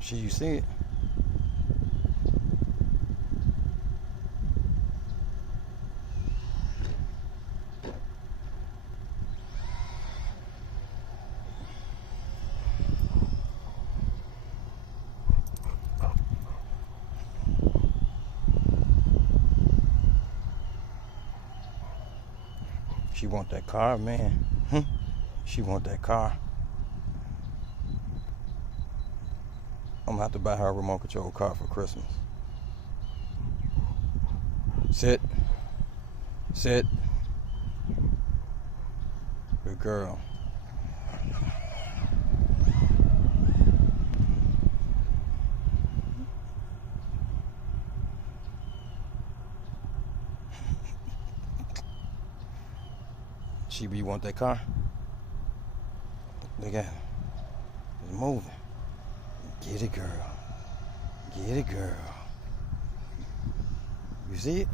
You see it? She want that car, man. She want that car. I'm gonna have to buy her a remote control car for Christmas. Sit. Sit. Good girl. You want that car? Look at it. It's moving. Get it, girl. Get it, girl. You see it?